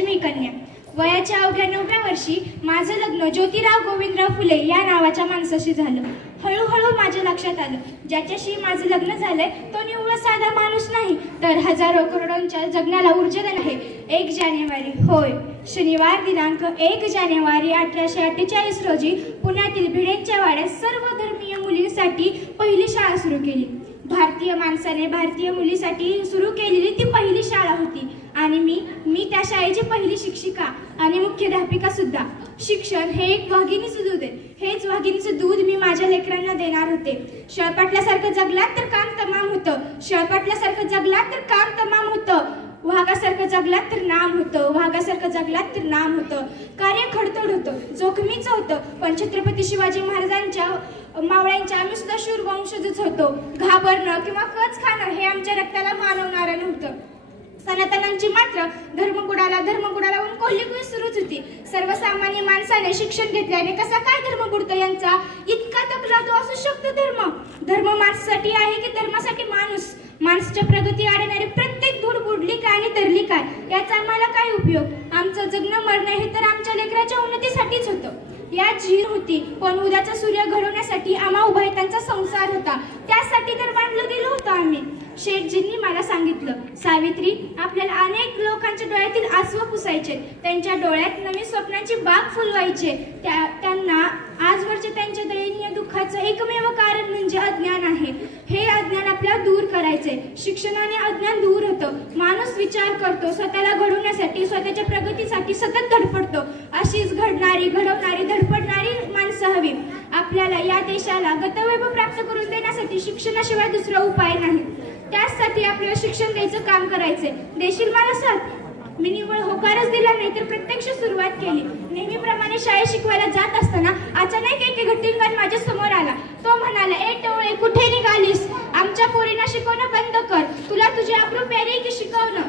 मी कन्या. वयाच्या अवघ्या 9व्या वर्षी माझं लग्न ज्योतिराव गोविंदराव फुले या नावाच्या माणसाशी झालं. हळूहळू माझ्या लक्षात आलं, ज्याच्याशी माझं लग्न झालंय तो निव्वळ साधा माणूस नाही, तर हजारो करोडोंच्या जगण्याला ऊर्जा देणार आहे. 1 जानेवारी, होय, शनिवार दिनांक 1 जानेवारी 1848 रोजी पुण्यातील भिडेंच्या वाड्यात सर्वधर्मीय मुलींसाठी पहिली शाळा सुरू केली. भारतीय माणसाने भारतीय मुलीसाठी सुरू केलेली ती पहिली शाळा होती आणि मी त्या शाळेची पहिली शिक्षिका आणि मुख्याध्यापिका सुद्धा. शिक्षण हे एक वाघिणीचं दूध आहे. हेच वाघिणीचं दूध मी माझ्या लेकरांना देणार होते. शेळपाटल्यासारखं जगलात तर काम तमाम होतं. शेळपाटल्यासारखं जगलात तर काम तमाम होतं. वाघासारखं जगलात तर नाम होतं. वाघासारखं जगलात तर नाम होतं. कार्य खडतड होतं, जोखमीचं होतं, पण छत्रपती शिवाजी महाराजांच्या मावळ्यांच्या आम्ही सुद्धा शूरवंशजच होतो. घाबरणं किंवा कच खाणं हे आमच्या रक्ताला मानवणारं नव्हतं. सनातनांची मात्र धर्मगुडाला म्हणून कोल्हेकुई सुरूच होती. सर्वसामान्य माणसाने शिक्षण घेतल्याने कसा काय धर्म बुडतो यांचा इतका तकलादू असू शकतो. धर्म माणसासाठी आहे की धर्मासाठी माणूस? माणसाच्या प्रगती अडणारी प्रत्येक धूळ बुडली काय आणि तरली काय याचा आम्हाला काय उपयोग? आमचं जगणं मरणं हे तर आमच्या लेकराच्या उन्नतीसाठीच होतं. यात झीर होती, पण उद्याचा सूर्य घडवण्यासाठी आम्हा उभयतांचा संसार होता. त्यासाठी तर बांधलं गेलो होतं आम्ही. शेठजींनी मला सांगितलं, सावित्री, आपल्याला अनेक लोकांच्या डोळ्यातील आसवं पुसायचे, त्यांच्या डोळ्यात नवीन स्वप्नांची बाग फुलवायचे. त्यांना आजवरच्या त्यांच्या दयनीय दुःखाचं एकमेव कारण म्हणजे अज्ञान आहे. हे अज्ञान आपल्याला दूर करायचे. शिक्षणाने अज्ञान दूर होतं. माणूस विचार करतो, स्वतःला घडवण्यासाठी, स्वतःच्या प्रगतीसाठी सतत धडपडतो. अशीच घडणारी, घडवणारी, धडपडणारी माणसं हवी. आपल्याला या देशाला गतवैभव प्राप्त करून देण्यासाठी शिक्षणाशिवाय दुसरा उपाय नाही. त्यासाठी आपल्याला शिक्षण द्यायचं काम करायचे. देशील मला साथ? मी निव्वळ होकारच दिला नाही तर प्रत्यक्ष सुरुवात केली. नेहमीप्रमाणे शाळेत शिकवायला जात असताना अचानक एक गट्टिंगण माझ्या समोर आला. तो म्हणाला, ए टोळे, कुठे निघालीस? आमच्या पोरींना शिकवणं बंद कर. तुला तुझी अप्रू प्यारी की शिकवणं?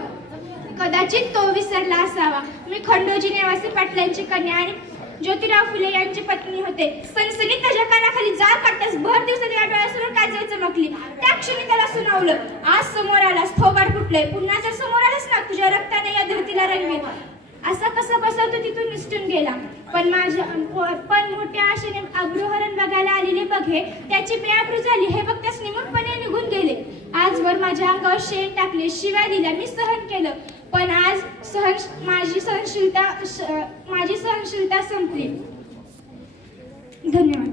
कदाचित तो विसरला असावा. मी खंडोजी नेवासी पाटलांची कन्या आणि ज्योतिराव फुले यांची पत्नी होते. सनसनीत त्याच्या कानाखाली जाळ काढताच भर दिवसात या डोळ्यासमोर काजळ चमकली. त्या क्षणी त्याला सुनावलं, आज समोर आलास, थोबाड फुटले. पुन्हा जर समोर आलास ना, तुझ्या रक्ताने या धरतीला रंगवीन. असा कसा तो तिथून निसटून गेला. पण मोठ्या आशेने अग्रहरण बघायला आलेले बघे त्याची बेआबरू झाली हे बघताच निमूटपणे निघून गेले. आजवर माझ्या अंगावर शेण टाकले, शिव्या दिल्या, मी सहन केलं. पण आज माझी सहनशीलता संपली. धन्यवाद.